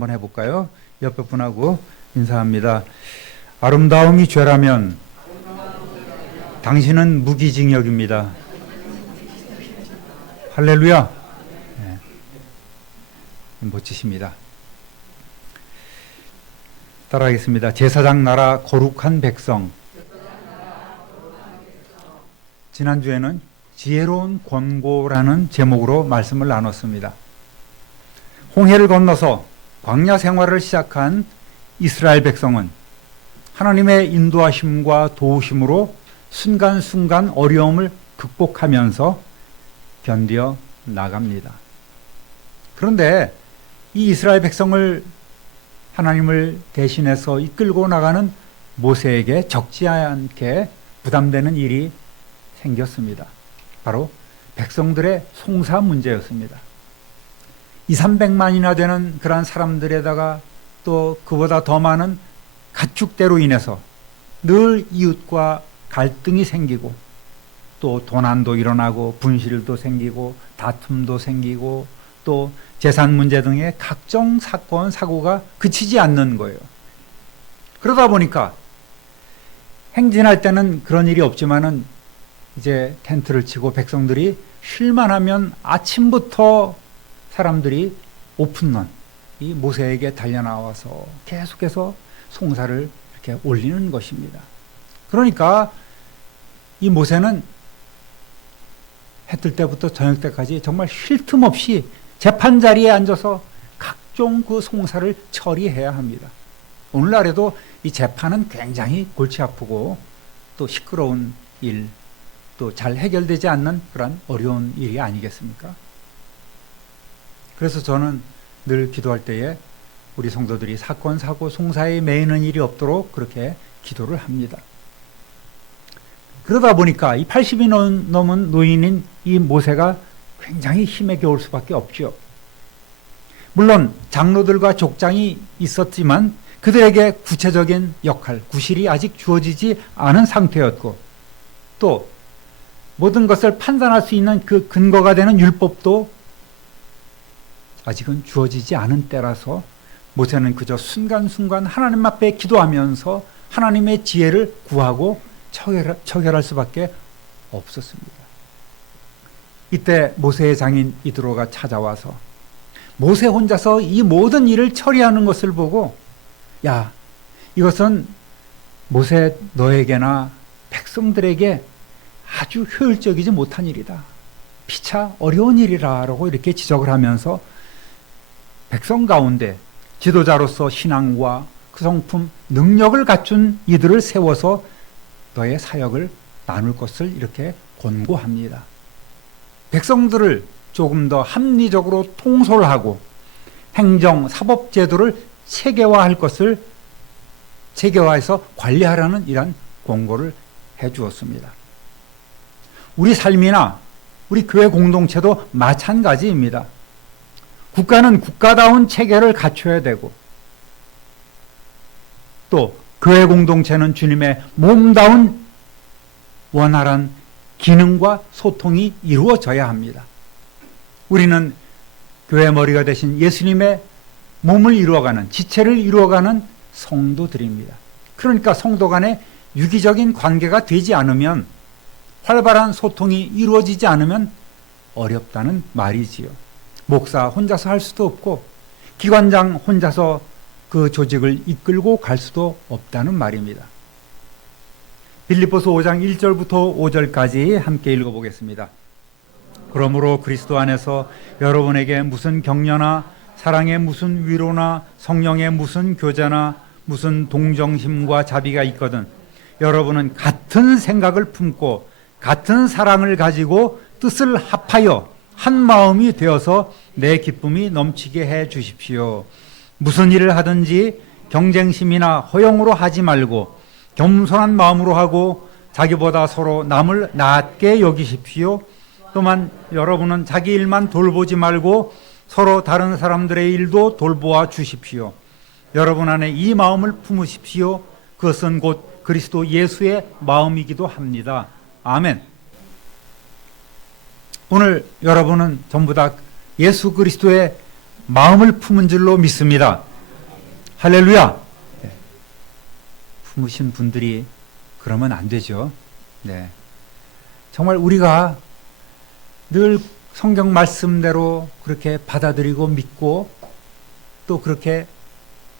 한번 해볼까요? 옆에 분하고 인사합니다. 아름다움이 죄라면 당신은 무기징역입니다. 할렐루야. 네. 멋지십니다. 따라하겠습니다. 제사장 나라 거룩한 백성. 지난주에는 지혜로운 권고라는 제목으로 말씀을 나눴습니다. 홍해를 건너서 광야 생활을 시작한 이스라엘 백성은 하나님의 인도하심과 도우심으로 순간순간 어려움을 극복하면서 견뎌 나갑니다. 그런데 이 이스라엘 백성을 하나님을 대신해서 이끌고 나가는 모세에게 적지 않게 부담되는 일이 생겼습니다. 바로 백성들의 송사 문제였습니다. 200~300만이나 되는 그러한 사람들에다가 또 그보다 더 많은 가축대로 인해서 늘 이웃과 갈등이 생기고 또 도난도 일어나고 분실도 생기고 다툼도 생기고 또 재산 문제 등의 각종 사건, 사고가 그치지 않는 거예요. 그러다 보니까 행진할 때는 그런 일이 없지만은 이제 텐트를 치고 백성들이 쉴만 하면 아침부터 사람들이 오픈런, 이 모세에게 달려나와서 계속해서 송사를 이렇게 올리는 것입니다. 그러니까 이 모세는 해 뜰 때부터 저녁 때까지 정말 쉴 틈 없이 재판 자리에 앉아서 각종 그 송사를 처리해야 합니다. 오늘날에도 이 재판은 굉장히 골치 아프고 또 시끄러운 일, 또 잘 해결되지 않는 그런 어려운 일이 아니겠습니까? 그래서 저는 늘 기도할 때에 우리 성도들이 사건, 사고, 송사에 매이는 일이 없도록 그렇게 기도를 합니다. 그러다 보니까 이 80이 넘은 노인인 이 모세가 굉장히 힘에 겨울 수밖에 없죠. 물론 장로들과 족장이 있었지만 그들에게 구체적인 역할, 구실이 아직 주어지지 않은 상태였고 또 모든 것을 판단할 수 있는 그 근거가 되는 율법도 아직은 주어지지 않은 때라서 모세는 그저 순간순간 하나님 앞에 기도하면서 하나님의 지혜를 구하고 처결할 수밖에 없었습니다. 이때 모세의 장인 이드로가 찾아와서 모세 혼자서 이 모든 일을 처리하는 것을 보고 야, 이것은 모세 너에게나 백성들에게 아주 효율적이지 못한 일이다. 피차 어려운 일이라고 이렇게 지적을 하면서 백성 가운데 지도자로서 신앙과 그 성품, 능력을 갖춘 이들을 세워서 너의 사역을 나눌 것을 이렇게 권고합니다. 백성들을 조금 더 합리적으로 통솔하고 행정, 사법 제도를 체계화할 것을 체계화해서 관리하라는 이런 권고를 해 주었습니다. 우리 삶이나 우리 교회 공동체도 마찬가지입니다. 국가는 국가다운 체계를 갖춰야 되고 또 교회 공동체는 주님의 몸다운 원활한 기능과 소통이 이루어져야 합니다. 우리는 교회 머리가 되신 예수님의 몸을 이루어가는, 지체를 이루어가는 성도들입니다. 그러니까 성도 간에 유기적인 관계가 되지 않으면, 활발한 소통이 이루어지지 않으면 어렵다는 말이지요. 목사 혼자서 할 수도 없고 기관장 혼자서 그 조직을 이끌고 갈 수도 없다는 말입니다. 빌립보서 5장 1절부터 5절까지 함께 읽어보겠습니다. 그러므로 그리스도 안에서 여러분에게 무슨 격려나 사랑의 무슨 위로나 성령의 무슨 교제나 무슨 동정심과 자비가 있거든 여러분은 같은 생각을 품고 같은 사랑을 가지고 뜻을 합하여 한 마음이 되어서 내 기쁨이 넘치게 해 주십시오. 무슨 일을 하든지 경쟁심이나 허영으로 하지 말고 겸손한 마음으로 하고 자기보다 서로 남을 낮게 여기십시오. 또한 여러분은 자기 일만 돌보지 말고 서로 다른 사람들의 일도 돌보아 주십시오. 여러분 안에 이 마음을 품으십시오. 그것은 곧 그리스도 예수의 마음이기도 합니다. 아멘. 오늘 여러분은 전부 다 예수 그리스도의 마음을 품은 줄로 믿습니다. 할렐루야. 네. 품으신 분들이 그러면 안 되죠. 네. 정말 우리가 늘 성경 말씀대로 그렇게 받아들이고 믿고 또 그렇게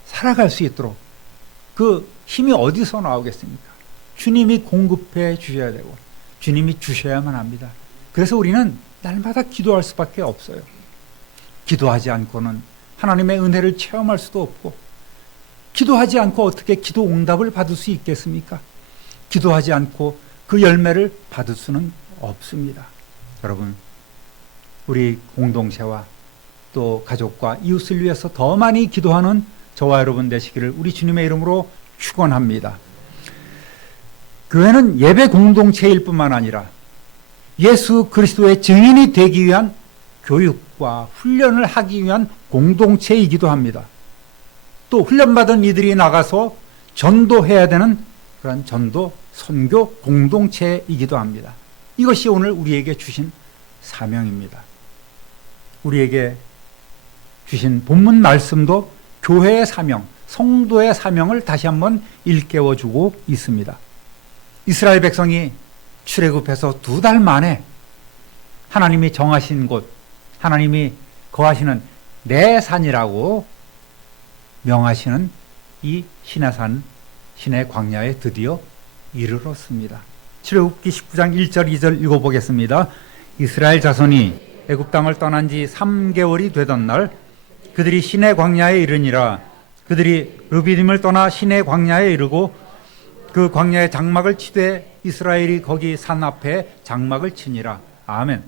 살아갈 수 있도록 그 힘이 어디서 나오겠습니까? 주님이 공급해 주셔야 되고 주님이 주셔야만 합니다. 그래서 우리는 날마다 기도할 수밖에 없어요. 기도하지 않고는 하나님의 은혜를 체험할 수도 없고, 기도하지 않고 어떻게 기도 응답을 받을 수 있겠습니까? 기도하지 않고 그 열매를 받을 수는 없습니다. 여러분, 우리 공동체와 또 가족과 이웃을 위해서 더 많이 기도하는 저와 여러분 되시기를 우리 주님의 이름으로 축원합니다. 교회는 예배 공동체일 뿐만 아니라 예수 그리스도의 증인이 되기 위한 교육과 훈련을 하기 위한 공동체이기도 합니다. 또 훈련받은 이들이 나가서 전도해야 되는 그런 전도 선교 공동체이기도 합니다. 이것이 오늘 우리에게 주신 사명입니다. 우리에게 주신 본문 말씀도 교회의 사명, 성도의 사명을 다시 한번 일깨워주고 있습니다. 이스라엘 백성이 출애굽해서 2달 만에 하나님이 정하신 곳, 하나님이 거하시는 내 산이라고 명하시는 이 시내산, 시내 광야에 드디어 이르렀습니다. 출애굽기 19장 1절 2절 읽어보겠습니다. 이스라엘 자손이 애굽 땅을 떠난 지 3개월이 되던 날 그들이 시내 광야에 이르니라. 그들이 르비딤을 떠나 시내 광야에 이르고 그 광야에 장막을 치되 이스라엘이 거기 산 앞에 장막을 치니라. 아멘.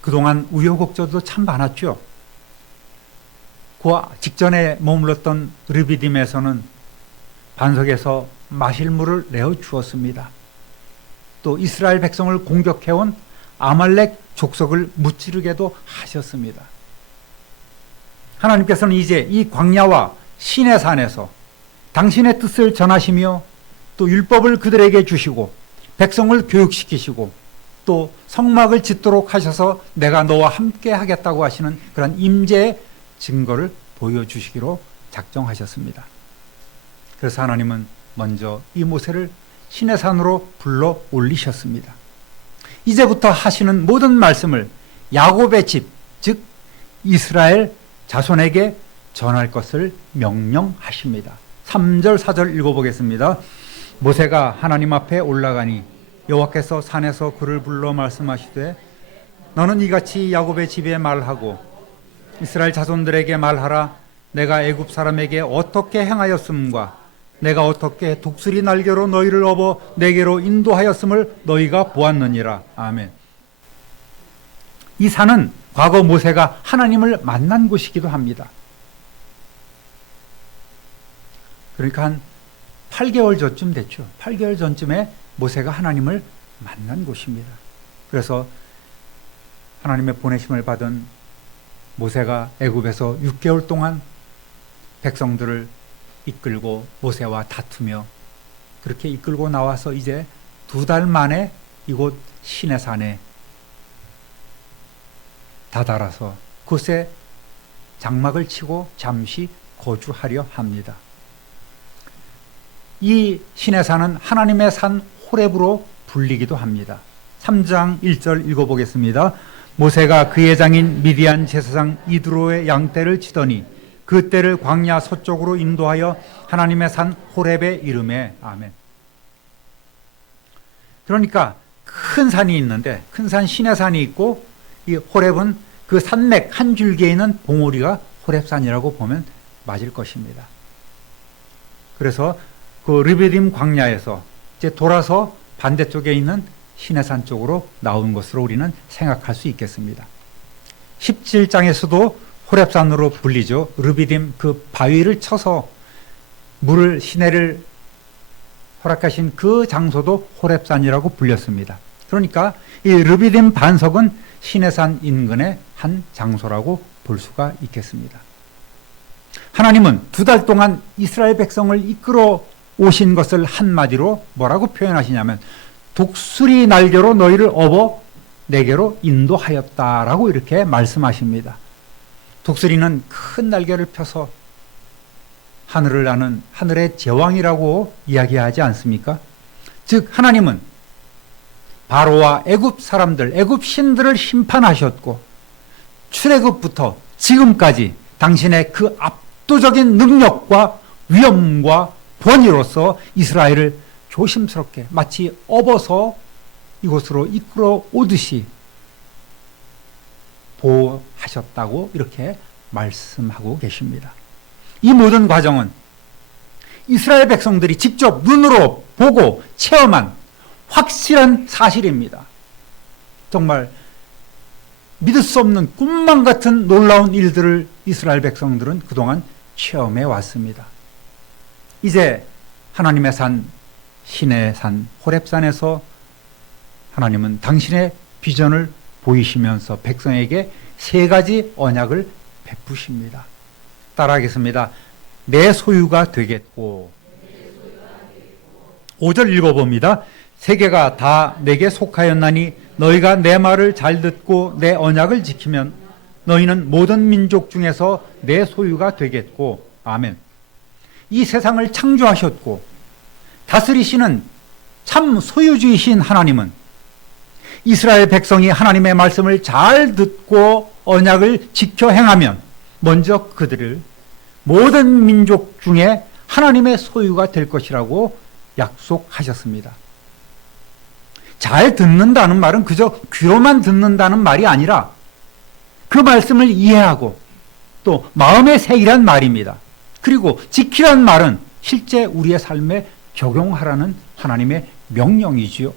그동안 우여곡절도 참 많았죠. 그 직전에 머물렀던 르비딤에서는 반석에서 마실 물을 내어 주었습니다. 또 이스라엘 백성을 공격해온 아말렉 족속을 무찌르게도 하셨습니다. 하나님께서는 이제 이 광야와 시내산에서 당신의 뜻을 전하시며 또 율법을 그들에게 주시고 백성을 교육시키시고 또 성막을 짓도록 하셔서 내가 너와 함께 하겠다고 하시는 그런 임재의 증거를 보여주시기로 작정하셨습니다. 그래서 하나님은 먼저 이 모세를 시내산으로 불러 올리셨습니다. 이제부터 하시는 모든 말씀을 야곱의 집, 즉 이스라엘 자손에게 전할 것을 명령하십니다. 3절 4절 읽어보겠습니다. 모세가 하나님 앞에 올라가니 여호와께서 산에서 그를 불러 말씀하시되 너는 이같이 야곱의 집에 말하고 이스라엘 자손들에게 말하라. 내가 애굽 사람에게 어떻게 행하였음과 내가 어떻게 독수리 날개로 너희를 업어 내게로 인도하였음을 너희가 보았느니라. 아멘. 이 산은 과거 모세가 하나님을 만난 곳이기도 합니다. 그러니까 한 8개월 전쯤 됐죠. 8개월 전쯤에 모세가 하나님을 만난 곳입니다. 그래서 하나님의 보내심을 받은 모세가 애굽에서 6개월 동안 백성들을 이끌고 모세와 다투며 그렇게 이끌고 나와서 이제 2달 만에 이곳 시내산에 다다라서 그곳에 장막을 치고 잠시 거주하려 합니다. 이 시내산은 하나님의 산 호렙으로 불리기도 합니다. 3장 1절 읽어보겠습니다. 모세가 그의 장인 미디안 제사장 이드로의 양떼를 치더니 그 떼를 광야 서쪽으로 인도하여 하나님의 산 호렙에 이르매. 아멘. 그러니까 큰 산이 있는데 큰 산 시내산이 있고 이 호렙은 그 산맥 한 줄기에 있는 봉우리가 호렙산이라고 보면 맞을 것입니다. 그래서 그 르비딤 광야에서 이제 돌아서 반대쪽에 있는 시내산 쪽으로 나온 것으로 우리는 생각할 수 있겠습니다. 17장에서도 호렙산으로 불리죠. 르비딤 그 바위를 쳐서 물을 시내를 허락하신 그 장소도 호렙산이라고 불렸습니다. 그러니까 이 르비딤 반석은 시내산 인근의 한 장소라고 볼 수가 있겠습니다. 하나님은 2달 동안 이스라엘 백성을 이끌어 오신 것을 한마디로 뭐라고 표현하시냐면 독수리 날개로 너희를 업어 내게로 인도하였다라고 이렇게 말씀하십니다. 독수리는 큰 날개를 펴서 하늘을 나는 하늘의 제왕이라고 이야기하지 않습니까? 즉 하나님은 바로와 애굽 사람들, 애굽 신들을 심판하셨고 출애굽부터 지금까지 당신의 그 압도적인 능력과 위엄과 권위로서 이스라엘을 조심스럽게 마치 업어서 이곳으로 이끌어 오듯이 보호하셨다고 이렇게 말씀하고 계십니다. 이 모든 과정은 이스라엘 백성들이 직접 눈으로 보고 체험한 확실한 사실입니다. 정말 믿을 수 없는 꿈만 같은 놀라운 일들을 이스라엘 백성들은 그동안 체험해 왔습니다. 이제 하나님의 산, 신의 산, 호렙산에서 하나님은 당신의 비전을 보이시면서 백성에게 세 가지 언약을 베푸십니다. 따라하겠습니다. 내 소유가 되겠고, 5절 읽어봅니다. 세계가 다 내게 속하였나니 너희가 내 말을 잘 듣고 내 언약을 지키면 너희는 모든 민족 중에서 내 소유가 되겠고. 아멘. 이 세상을 창조하셨고 다스리시는 참 소유주이신 하나님은 이스라엘 백성이 하나님의 말씀을 잘 듣고 언약을 지켜 행하면 먼저 그들을 모든 민족 중에 하나님의 소유가 될 것이라고 약속하셨습니다. 잘 듣는다는 말은 그저 귀로만 듣는다는 말이 아니라 그 말씀을 이해하고 또 마음에 새기란 말입니다. 그리고 지키란 말은 실제 우리의 삶에 적용하라는 하나님의 명령이지요.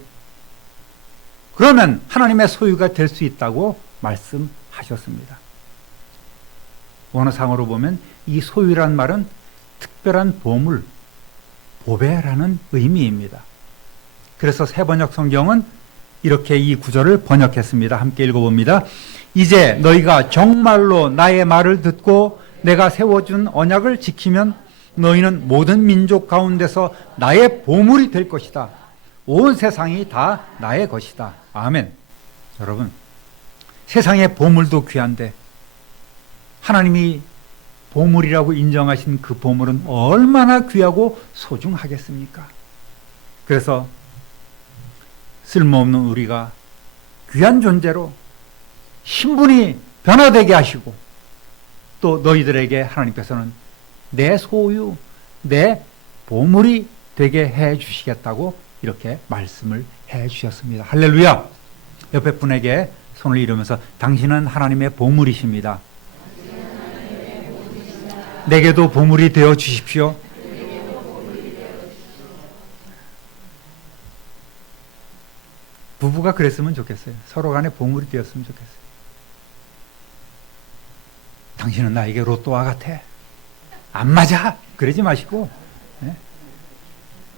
그러면 하나님의 소유가 될 수 있다고 말씀하셨습니다. 원어상으로 보면 이 소유란 말은 특별한 보물, 보배라는 의미입니다. 그래서 새번역 성경은 이렇게 이 구절을 번역했습니다. 함께 읽어봅니다. 이제 너희가 정말로 나의 말을 듣고 내가 세워준 언약을 지키면 너희는 모든 민족 가운데서 나의 보물이 될 것이다. 온 세상이 다 나의 것이다. 아멘. 여러분, 세상의 보물도 귀한데 하나님이 보물이라고 인정하신 그 보물은 얼마나 귀하고 소중하겠습니까? 그래서 쓸모없는 우리가 귀한 존재로 신분이 변화되게 하시고 또 너희들에게 하나님께서는 내 소유, 내 보물이 되게 해 주시겠다고 이렇게 말씀을 해 주셨습니다. 할렐루야. 옆에 분에게 손을 이루면서 당신은 하나님의 보물이십니다. 내게도 보물이 되어 주십시오. 부부가 그랬으면 좋겠어요. 서로 간에 보물이 되었으면 좋겠어요. 당신은 나에게 로또와 같아. 안 맞아. 그러지 마시고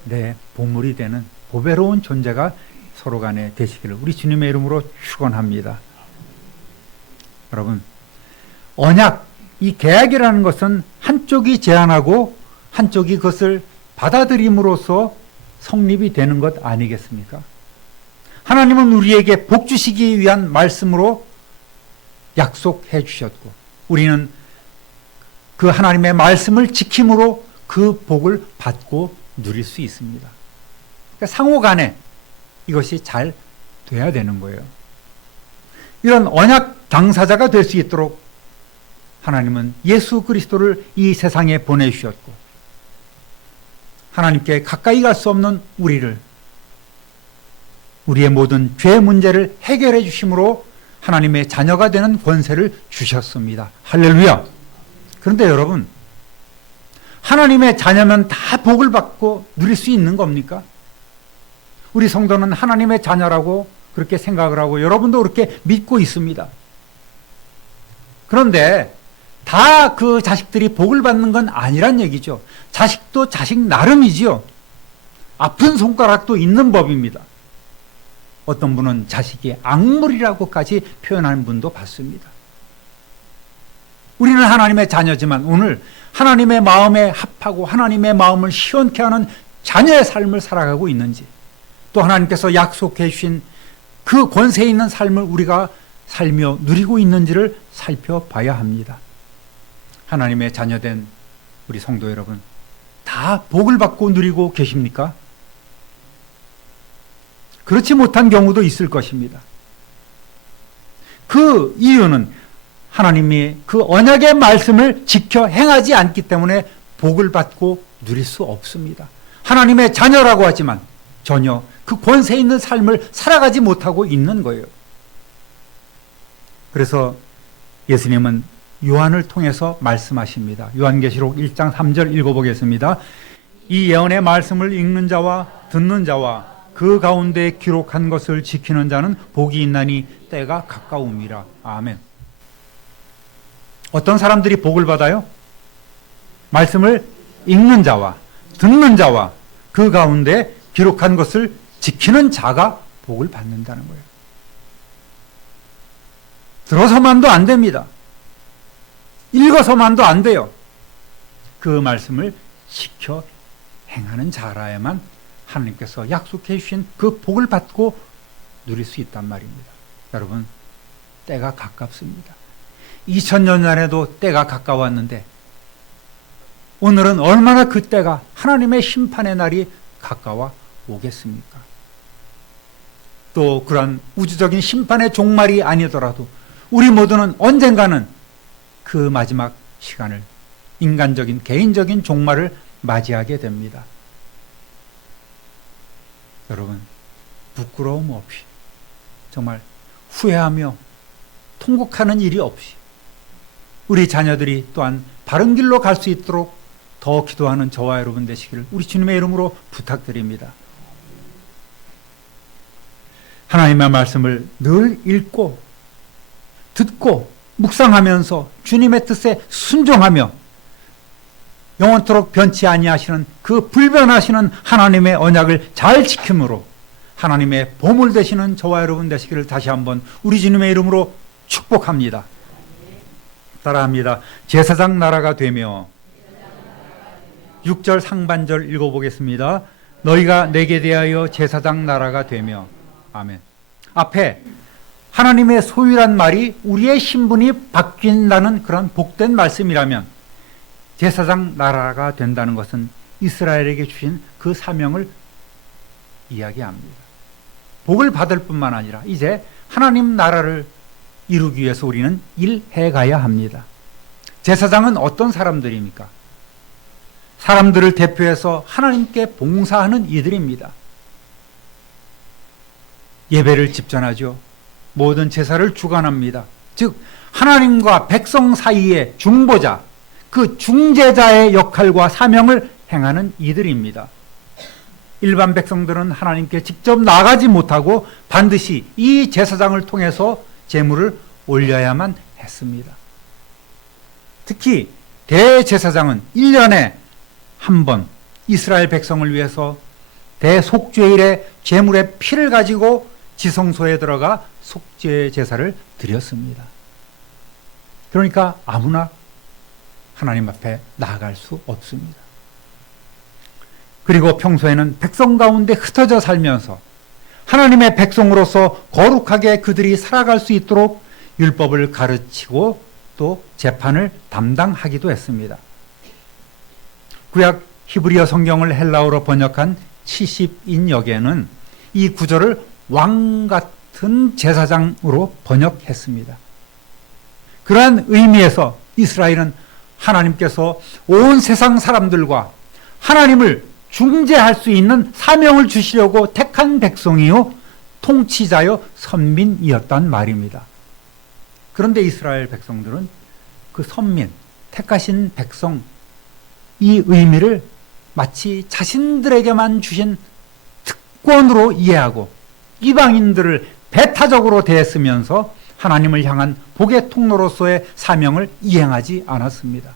내 보물이 되는 보배로운 존재가 서로 간에 되시기를 우리 주님의 이름으로 축원합니다. 여러분, 언약, 이 계약이라는 것은 한쪽이 제안하고 한쪽이 그것을 받아들임으로써 성립이 되는 것 아니겠습니까? 하나님은 우리에게 복 주시기 위한 말씀으로 약속해 주셨고 우리는 그 하나님의 말씀을 지킴으로 그 복을 받고 누릴 수 있습니다. 그러니까 상호 간에 이것이 잘 돼야 되는 거예요. 이런 언약 당사자가 될 수 있도록 하나님은 예수 그리스도를 이 세상에 보내주셨고 하나님께 가까이 갈 수 없는 우리를 우리의 모든 죄 문제를 해결해 주심으로 하나님의 자녀가 되는 권세를 주셨습니다. 할렐루야. 그런데 여러분, 하나님의 자녀면 다 복을 받고 누릴 수 있는 겁니까? 우리 성도는 하나님의 자녀라고 그렇게 생각을 하고 여러분도 그렇게 믿고 있습니다. 그런데 다 그 자식들이 복을 받는 건 아니란 얘기죠. 자식도 자식 나름이지요. 아픈 손가락도 있는 법입니다. 어떤 분은 자식이 악물이라고까지 표현하는 분도 봤습니다. 우리는 하나님의 자녀지만 오늘 하나님의 마음에 합하고 하나님의 마음을 시원케 하는 자녀의 삶을 살아가고 있는지 또 하나님께서 약속해 주신 그 권세 있는 삶을 우리가 살며 누리고 있는지를 살펴봐야 합니다. 하나님의 자녀된 우리 성도 여러분, 다 복을 받고 누리고 계십니까? 그렇지 못한 경우도 있을 것입니다. 그 이유는 하나님이 그 언약의 말씀을 지켜 행하지 않기 때문에 복을 받고 누릴 수 없습니다. 하나님의 자녀라고 하지만 전혀 그 권세 있는 삶을 살아가지 못하고 있는 거예요. 그래서 예수님은 요한을 통해서 말씀하십니다. 요한계시록 1장 3절 읽어보겠습니다. 이 예언의 말씀을 읽는 자와 듣는 자와 그 가운데 기록한 것을 지키는 자는 복이 있나니 때가 가까움이라. 아멘. 어떤 사람들이 복을 받아요? 말씀을 읽는 자와 듣는 자와 그 가운데 기록한 것을 지키는 자가 복을 받는다는 거예요. 들어서만도 안 됩니다. 읽어서만도 안 돼요. 그 말씀을 지켜 행하는 자라야만 하나님께서 약속해 주신 그 복을 받고 누릴 수 있단 말입니다. 여러분, 때가 가깝습니다. 2000년 전에도 때가 가까웠는데 오늘은 얼마나 그 때가 하나님의 심판의 날이 가까워 오겠습니까? 또 그런 우주적인 심판의 종말이 아니더라도 우리 모두는 언젠가는 그 마지막 시간을, 인간적인 개인적인 종말을 맞이하게 됩니다. 여러분, 부끄러움 없이 정말 후회하며 통곡하는 일이 없이 우리 자녀들이 또한 바른 길로 갈 수 있도록 더 기도하는 저와 여러분 되시기를 우리 주님의 이름으로 부탁드립니다. 하나님의 말씀을 늘 읽고 듣고 묵상하면서 주님의 뜻에 순종하며 영원토록 변치 아니하시는 그 불변하시는 하나님의 언약을 잘 지킴으로 하나님의 보물 되시는 저와 여러분 되시기를 다시 한번 우리 주님의 이름으로 축복합니다. 따라합니다. 제사장 나라가 되며 6절 상반절 읽어보겠습니다. 너희가 내게 대하여 제사장 나라가 되며. 아멘. 앞에 하나님의 소유란 말이 우리의 신분이 바뀐다는 그런 복된 말씀이라면 제사장 나라가 된다는 것은 이스라엘에게 주신 그 사명을 이야기합니다. 복을 받을 뿐만 아니라 이제 하나님 나라를 이루기 위해서 우리는 일해 가야 합니다. 제사장은 어떤 사람들입니까? 사람들을 대표해서 하나님께 봉사하는 이들입니다. 예배를 집전하죠. 모든 제사를 주관합니다. 즉 하나님과 백성 사이의 중보자, 그 중재자의 역할과 사명을 행하는 이들입니다. 일반 백성들은 하나님께 직접 나가지 못하고 반드시 이 제사장을 통해서 제물을 올려야만 했습니다. 특히 대제사장은 1년에 한 번 이스라엘 백성을 위해서 대속죄일의 제물의 피를 가지고 지성소에 들어가 속죄 제사를 드렸습니다. 그러니까 아무나 하나님 앞에 나아갈 수 없습니다. 그리고 평소에는 백성 가운데 흩어져 살면서 하나님의 백성으로서 거룩하게 그들이 살아갈 수 있도록 율법을 가르치고 또 재판을 담당하기도 했습니다. 구약 히브리어 성경을 헬라어로 번역한 70인역에는 이 구절을 왕 같은 제사장으로 번역했습니다. 그러한 의미에서 이스라엘은 하나님께서 온 세상 사람들과 하나님을 중재할 수 있는 사명을 주시려고 택한 백성이요 통치자요 선민이었단 말입니다. 그런데 이스라엘 백성들은 그 선민, 택하신 백성, 이 의미를 마치 자신들에게만 주신 특권으로 이해하고 이방인들을 배타적으로 대했으면서 하나님을 향한 복의 통로로서의 사명을 이행하지 않았습니다.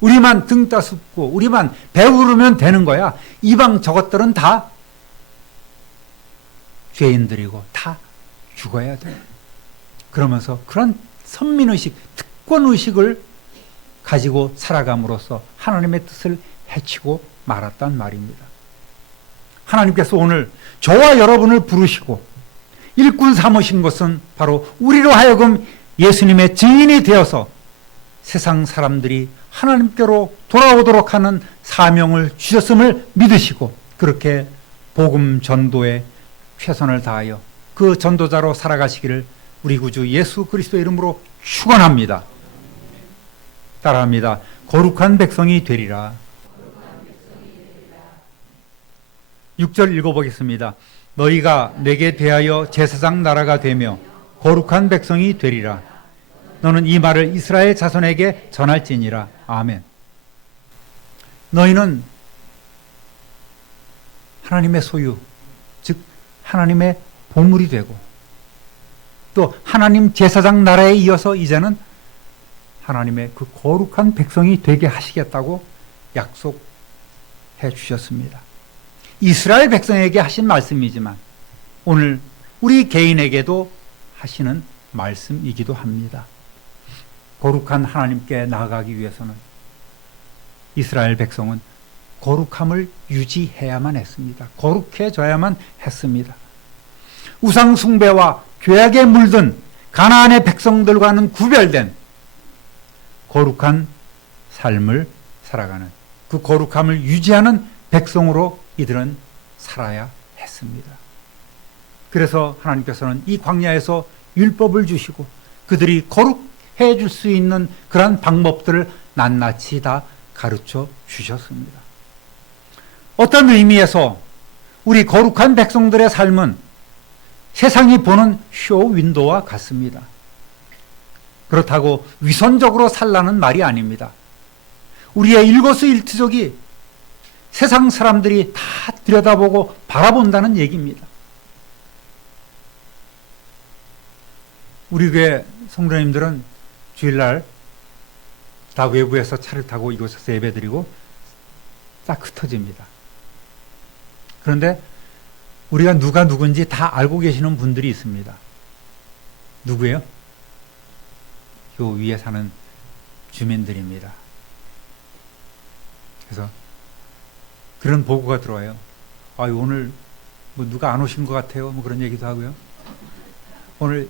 우리만 등 따숩고 우리만 배부르면 되는 거야. 이방 저것들은 다 죄인들이고 다 죽어야 돼. 그러면서 그런 선민의식, 특권의식을 가지고 살아감으로써 하나님의 뜻을 해치고 말았단 말입니다. 하나님께서 오늘 저와 여러분을 부르시고 일꾼 삼으신 것은 바로 우리로 하여금 예수님의 증인이 되어서 세상 사람들이 하나님께로 돌아오도록 하는 사명을 주셨음을 믿으시고 그렇게 복음 전도에 최선을 다하여 그 전도자로 살아가시기를 우리 구주 예수 그리스도의 이름으로 축원합니다. 따라합니다. 거룩한 백성이 되리라. 6절 읽어보겠습니다. 너희가 내게 대하여 제사장 나라가 되며 거룩한 백성이 되리라. 너는 이 말을 이스라엘 자손에게 전할지니라. 아멘. 너희는 하나님의 소유, 즉 하나님의 보물이 되고 또 하나님 제사장 나라에 이어서 이제는 하나님의 그 거룩한 백성이 되게 하시겠다고 약속해 주셨습니다. 이스라엘 백성에게 하신 말씀이지만 오늘 우리 개인에게도 하시는 말씀이기도 합니다. 거룩한 하나님께 나아가기 위해서는 이스라엘 백성은 거룩함을 유지해야만 했습니다. 거룩해져야만 했습니다. 우상 숭배와 죄악에 물든 가나안의 백성들과는 구별된 거룩한 삶을 살아가는 그 거룩함을 유지하는 백성으로 이들은 살아야 했습니다. 그래서 하나님께서는 이 광야에서 율법을 주시고 그들이 거룩해 줄 수 있는 그러한 방법들을 낱낱이 다 가르쳐 주셨습니다. 어떤 의미에서 우리 거룩한 백성들의 삶은 세상이 보는 쇼 윈도와 같습니다. 그렇다고 위선적으로 살라는 말이 아닙니다. 우리의 일거수일투족이 세상 사람들이 다 들여다보고 바라본다는 얘기입니다. 우리 교회 성도님들은 주일날 다 외부에서 차를 타고 이곳에서 예배드리고 싹 흩어집니다. 그런데 우리가 누가 누군지 다 알고 계시는 분들이 있습니다. 누구예요? 요 위에 사는 주민들입니다. 그래서 그런 보고가 들어와요. 오늘 뭐 누가 안 오신 것 같아요. 뭐 그런 얘기도 하고요. 오늘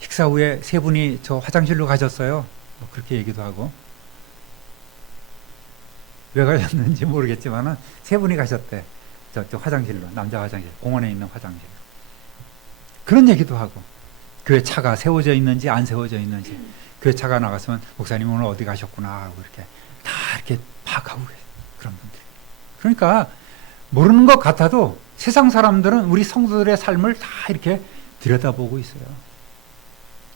식사 후에 세 분이 저 화장실로 가셨어요. 뭐 그렇게 얘기도 하고. 왜 가셨는지 모르겠지만 세 분이 가셨대. 저 화장실로, 남자 화장실, 공원에 있는 화장실. 그런 얘기도 하고, 교회 차가 세워져 있는지 안 세워져 있는지, 교회 차가 나갔으면 목사님 오늘 어디 가셨구나 하고 이렇게 다 이렇게 파악하고 계세요. 그런 분들이. 그러니까 모르는 것 같아도 세상 사람들은 우리 성도들의 삶을 다 이렇게 들여다보고 있어요.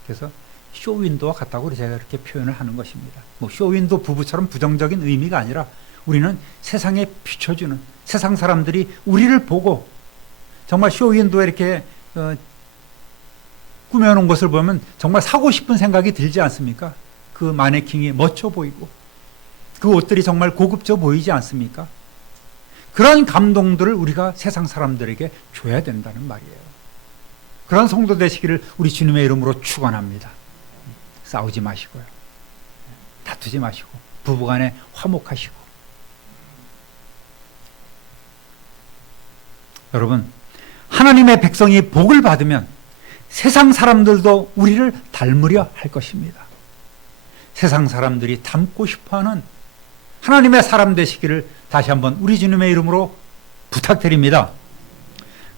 그래서 쇼윈도와 같다고 제가 이렇게 표현을 하는 것입니다. 뭐 쇼윈도 부부처럼 부정적인 의미가 아니라 우리는 세상에 비춰주는, 세상 사람들이 우리를 보고 정말 쇼윈도에 이렇게 꾸며놓은 것을 보면 정말 사고 싶은 생각이 들지 않습니까? 그 마네킹이 멋져 보이고 그 옷들이 정말 고급져 보이지 않습니까? 그런 감동들을 우리가 세상 사람들에게 줘야 된다는 말이에요. 그런 성도 되시기를 우리 주님의 이름으로 축원합니다. 싸우지 마시고요. 다투지 마시고 부부간에 화목하시고. 여러분, 하나님의 백성이 복을 받으면 세상 사람들도 우리를 닮으려 할 것입니다. 세상 사람들이 닮고 싶어하는 하나님의 사람 되시기를 다시 한번 우리 주님의 이름으로 부탁드립니다.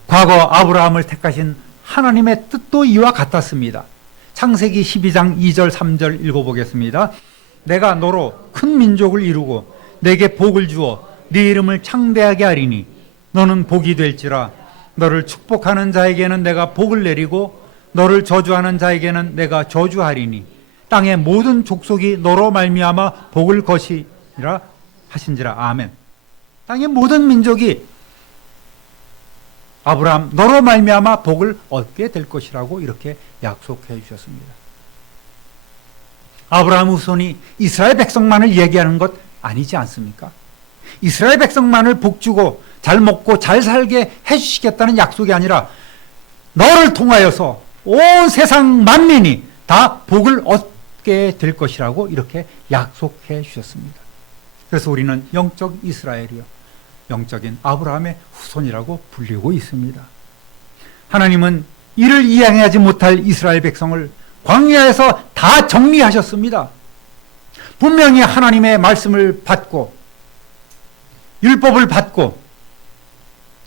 과거 아브라함을 택하신 하나님의 뜻도 이와 같았습니다. 창세기 12장 2절 3절 읽어보겠습니다. 내가 너로 큰 민족을 이루고 내게 복을 주어 네 이름을 창대하게 하리니 너는 복이 될지라. 너를 축복하는 자에게는 내가 복을 내리고 너를 저주하는 자에게는 내가 저주하리니 땅의 모든 족속이 너로 말미암아 복을 것이라 하신지라. 아멘. 땅의 모든 민족이 아브라함 너로 말미암아 복을 얻게 될 것이라고 이렇게 약속해 주셨습니다. 아브라함 후손이 이스라엘 백성만을 얘기하는 것 아니지 않습니까? 이스라엘 백성만을 복주고 잘 먹고 잘 살게 해주시겠다는 약속이 아니라 너를 통하여서 온 세상 만민이 다 복을 얻게 될 것이라고 이렇게 약속해 주셨습니다. 그래서 우리는 영적 이스라엘이요, 영적인 아브라함의 후손이라고 불리고 있습니다. 하나님은 이를 이행하지 못할 이스라엘 백성을 광야에서 다 정리하셨습니다. 분명히 하나님의 말씀을 받고 율법을 받고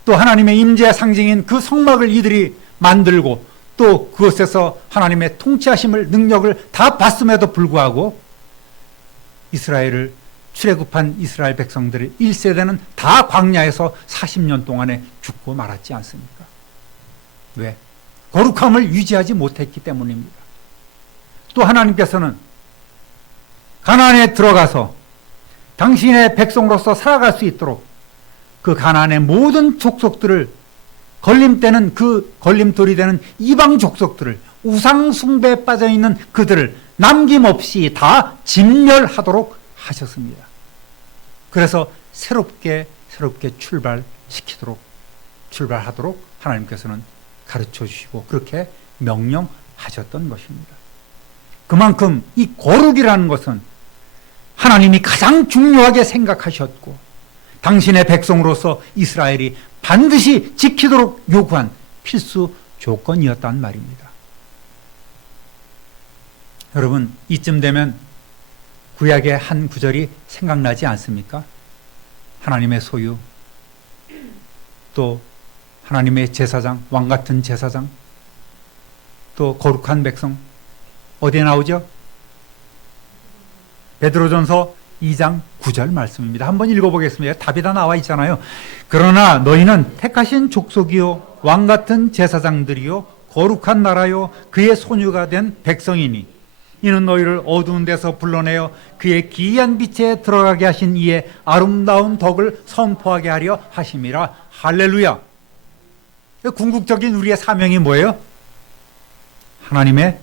또 하나님의 임재의 상징인 그 성막을 이들이 만들고 또 그것에서 하나님의 통치하심을 능력을 다 봤음에도 불구하고 이스라엘을 출애굽한 이스라엘 백성들의 1세대는 다 광야에서 40년 동안에 죽고 말았지 않습니까? 왜? 거룩함을 유지하지 못했기 때문입니다. 또 하나님께서는 가나안에 들어가서 당신의 백성으로서 살아갈 수 있도록 그 가나안의 모든 족속들을 걸림대는 그 걸림돌이 되는 이방 족속들을 우상 숭배에 빠져 있는 그들을 남김없이 다 진멸하도록 하셨습니다. 그래서 새롭게 출발하도록 하나님께서는 가르쳐 주시고 그렇게 명령하셨던 것입니다. 그만큼 이 거룩이라는 것은 하나님이 가장 중요하게 생각하셨고 당신의 백성으로서 이스라엘이 반드시 지키도록 요구한 필수 조건이었단 말입니다. 여러분, 이쯤 되면 구약의 한 구절이 생각나지 않습니까? 하나님의 소유, 또 하나님의 제사장, 왕같은 제사장, 또 거룩한 백성, 어디에 나오죠? 베드로전서 2장 9절 말씀입니다. 한번 읽어보겠습니다. 답이 다 나와 있잖아요. 그러나 너희는 택하신 족속이요 왕같은 제사장들이요 거룩한 나라요 그의 소유가 된 백성이니 이는 너희를 어두운 데서 불러내어 그의 기이한 빛에 들어가게 하신 이의 아름다운 덕을 선포하게 하려 하심이라. 할렐루야. 궁극적인 우리의 사명이 뭐예요? 하나님의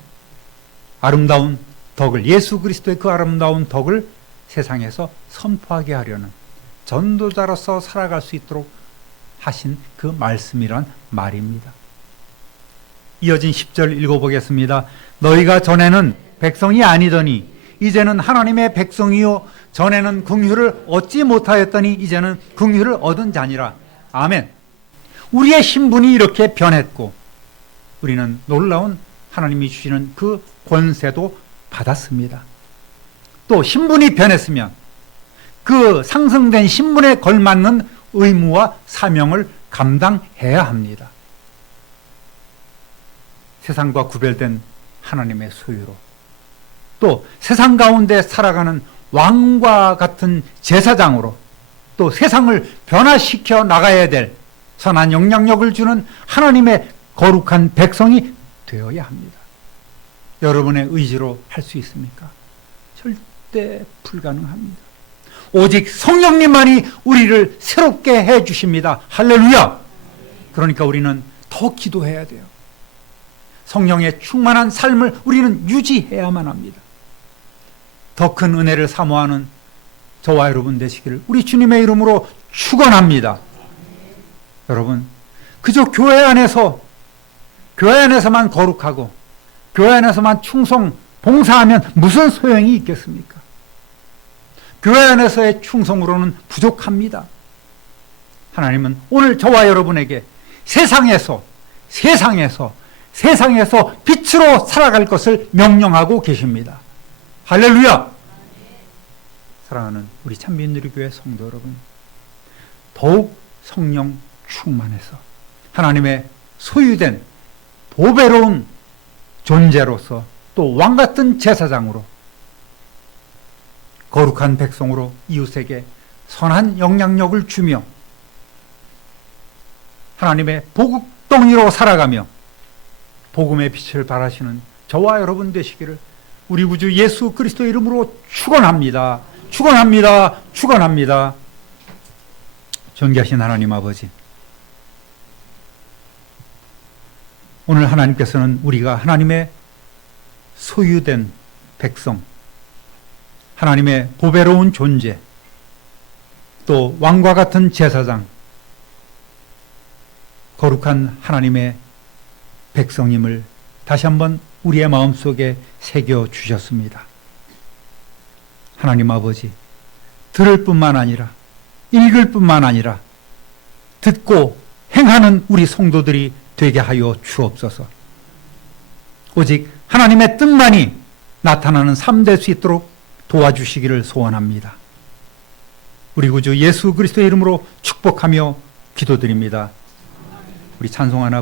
아름다운 덕을, 예수 그리스도의 그 아름다운 덕을 세상에서 선포하게 하려는 전도자로서 살아갈 수 있도록 하신 그 말씀이란 말입니다. 이어진 10절 읽어보겠습니다. 너희가 전에는 백성이 아니더니 이제는 하나님의 백성이요 전에는 긍휼을 얻지 못하였더니 이제는 긍휼을 얻은 자니라. 아멘. 우리의 신분이 이렇게 변했고 우리는 놀라운 하나님이 주시는 그 권세도 받았습니다. 또 신분이 변했으면 그 상승된 신분에 걸맞는 의무와 사명을 감당해야 합니다. 세상과 구별된 하나님의 소유로 또 세상 가운데 살아가는 왕과 같은 제사장으로 또 세상을 변화시켜 나가야 될 선한 영향력을 주는 하나님의 거룩한 백성이 되어야 합니다. 여러분의 의지로 할 수 있습니까? 절대 불가능합니다. 오직 성령님만이 우리를 새롭게 해 주십니다. 할렐루야! 그러니까 우리는 더 기도해야 돼요. 성령의 충만한 삶을 우리는 유지해야만 합니다. 더 큰 은혜를 사모하는 저와 여러분 되시기를 우리 주님의 이름으로 축원합니다. 여러분, 그저 교회 안에서만 거룩하고 교회 안에서만 충성, 봉사하면 무슨 소용이 있겠습니까? 교회 안에서의 충성으로는 부족합니다. 하나님은 오늘 저와 여러분에게 세상에서 빛으로 살아갈 것을 명령하고 계십니다. 할렐루야! 사랑하는 우리 참빛누리교회 성도 여러분, 더욱 성령 충만해서 하나님의 소유된 보배로운 존재로서 또 왕같은 제사장으로 거룩한 백성으로 이웃에게 선한 영향력을 주며 하나님의 복덩이로 살아가며 복음의 빛을 발하시는 저와 여러분 되시기를 우리 구주 예수 그리스도 이름으로 축원합니다. 축원합니다. 축원합니다. 존귀하신 하나님 아버지, 오늘 하나님께서는 우리가 하나님의 소유된 백성, 하나님의 보배로운 존재, 또 왕과 같은 제사장, 거룩한 하나님의 백성임을 다시 한번 우리의 마음속에 새겨주셨습니다. 하나님 아버지, 들을 뿐만 아니라 읽을 뿐만 아니라 듣고 행하는 우리 성도들이 되게 하여 주옵소서. 오직 하나님의 뜻만이 나타나는 삶 될 수 있도록 도와주시기를 소원합니다. 우리 구주 예수 그리스도의 이름으로 축복하며 기도드립니다. 우리 찬송 하나